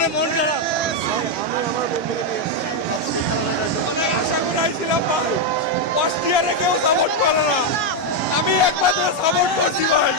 মানে মন খারাপ। আশা করাইছিলাম ভাই, অস্ট্রিয়ারে কেউ সাপোর্ট করে না, আমি একমাত্র সাপোর্ট করছি ভাই।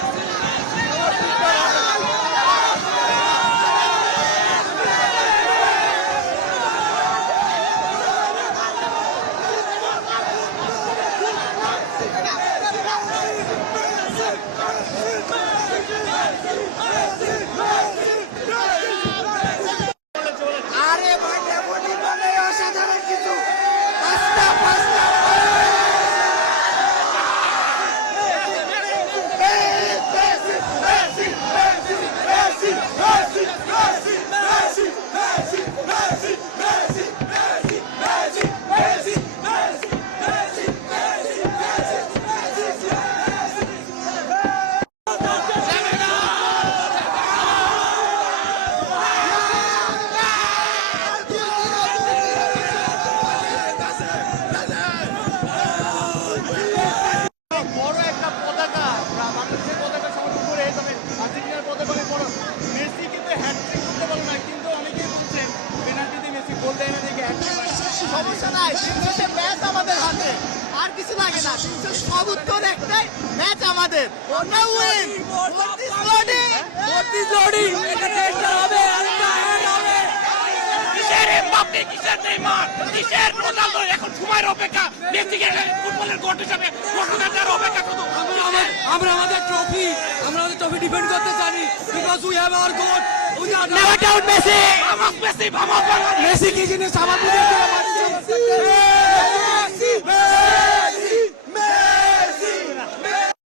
সমস্যা নাই, ম্যাচ আমাদের হাতে, আর কিছু লাগে না। সব উত্তর একটাই, ম্যাচ আমাদের। আমরা আমাদের ট্রফি ডিফেন্ড করতে জানি, because we have our god. Never doubt Messi. Messi কি জিনিস আমার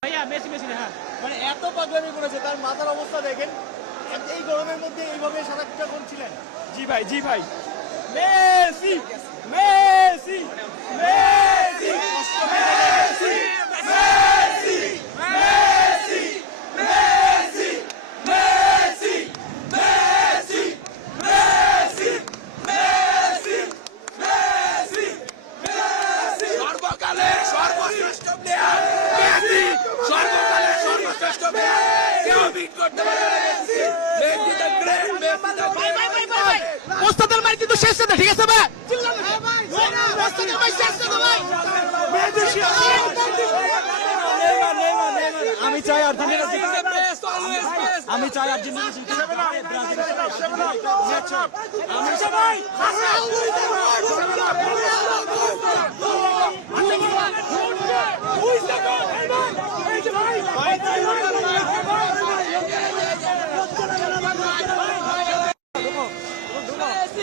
ভাইয়া মেসি হ্যাঁ, মানে এত পাগলামি করেছে, তার মাথার অবস্থা দেখেন। এই গরমের মধ্যে এইভাবে সারাটা করছিলেন। জি ভাই Messi Messi Messi Messi Messi Messi Messi Messi Messi Messi Messi Messi Messi সর্বকালের সর্বশ্রেষ্ঠ প্লেয়ার মেসি, সর্বকালের সর্বশ্রেষ্ঠ প্লেয়ার, কেউ বিট করতে পারে না Messi. Messi the great, Messi the great. ওস্তাদের মার কিন্তু শেষ না, ঠিক আছে ভাই? ওস্তাদের মার শেষ না ভাই। আমি চাই আর্জেন্টিনা জিতুক, আমি চাই আর্জেন্টিনা জিতুক।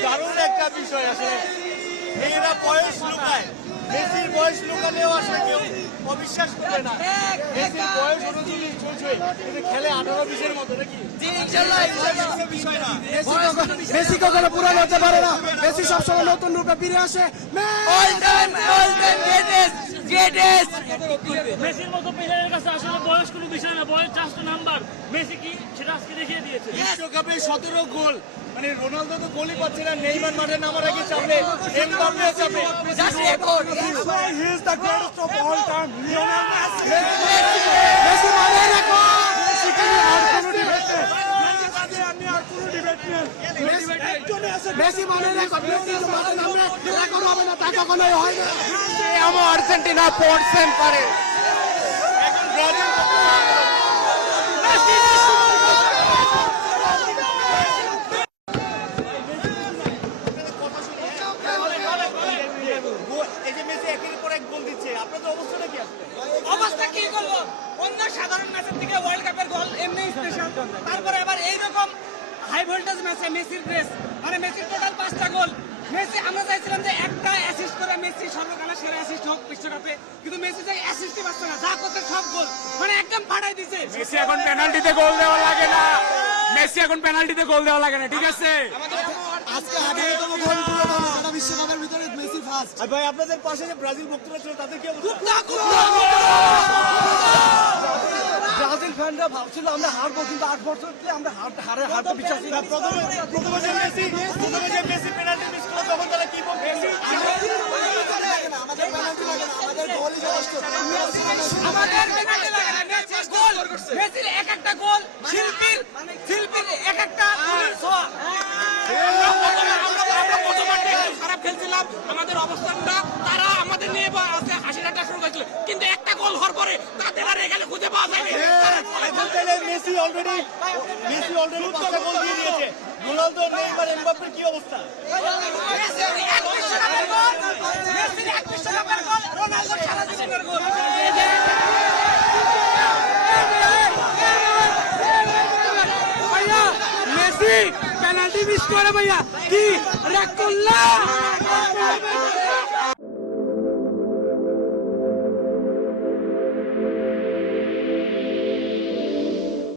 দারুণ একটা বিষয় আসলে, এরা বয়স লুকায়, মেসির বয়স লুকালেও আসলে কেউ অবিশ্বাস করবে না। মেসির বয়স 39 চলছে, কিন্তু খেলে 18-20-এর মতো নাকি? বিষয় না, মেসি কখনো পুরানো হতে পারে না, মেসি সবসময় নতুন রূপে ফিরে আসে। মেসির মতো প্লেয়ারের কাছে আসলে বয়স কোনো বিষয় না, বয়স জাস্ট নাম্বার। মেসি কি সেটা আজকে দেখিয়ে দিয়েছে। বিশ্বকাপে 17 গোল, মানে রোনালদো তো গোলই পাচ্ছে না। নেইমার মাঠে নামার আগে চাপলে, এমবাপ্পে চাপে। He is the greatest of all time. Lionel Messi. Messi মানে রেকর্ড। মেসি কি আর কোনো ডিবেট নেই। আমি আর কোনো ডিবেট নেই। মেসি মানে রেকর্ড। মেসি যে মাঠে নামলে রেকর্ড হবে না, তা কখনোই হয় না। আমার আর্জেন্টিনা পড়ছেন পারে। এখন ব্রাজিল অবস্থা কি করবো, অন্য সাধারণ ম্যাচের থেকে ওয়ার্ল্ড কাপের গোল এমনি স্পেশাল। তারপরে আবার এইরকম হাই ভোল্টেজ ম্যাচে মেসির গ্রেস, মানে মেসির টোটাল 5টা গোল। মেসি আমরা চাইছিলাম যে একটা অ্যাসিস্ট করে মেসি সর্বকালের সেরা অ্যাসিস্ট হোক বিশ্বকাপে, কিন্তু মেসি যে অ্যাসিস্টই পাচ্ছে না, যা করতে সব গোল, মানে একদম ফাটাই দিছে। মেসি এখন পেনাল্টিতে গোল দেওয়া লাগে না, মেসি এখন পেনাল্টিতে গোল দেওয়া লাগে না, ঠিক আছে? আজকে 18তম গোল পুরো সারা বিশ্বকাপের ভিতরে মেসি ফার্স্ট। আর ভাই আপনাদের পাশে যে ব্রাজিল ভক্তরা ছিল তাদের কি অবস্থা? ব্রাজিল ফ্যানরা ভাবছিল আমরা হারবো, কিন্তু 8 বছর ধরে আমরা হারতে বিশ্বাস করি না। প্রথমে যে মেসি পেনাল্টি মিস করলো, তখন তারা কি বলবে? আমাদের পেনাল্টি লাগে না, আমাদের গোলই যথেষ্ট। আমাদের পেনাল্টি লাগে না, মেসির গোল, মেসির এক একটা গোল শিল্পীর এক একটা ছোঁয়া। তাদের অবস্থানটা তারা আমাদের নিয়ে আছে হাসি ঠাট্টা শুরু করেছিল, কিন্তু একটা গোল হওয়ার পরে তাদের আর এখানে খুঁজে পাওয়া যায়নি। এখন তাহলে মেসি অলরেডি 5টা গোল দিয়ে দিয়েছে। রোনালদো, নেইমার, এমবাপ্পের কি অবস্থা? মেসির এক বিশ্বকাপের গোল, মেসির এক বিশ্বকাপের গোল, রোনালদোর সারা জীবনের গোল। भैया मेसी पेनल्टी मिस करे भैया की रकुल्ला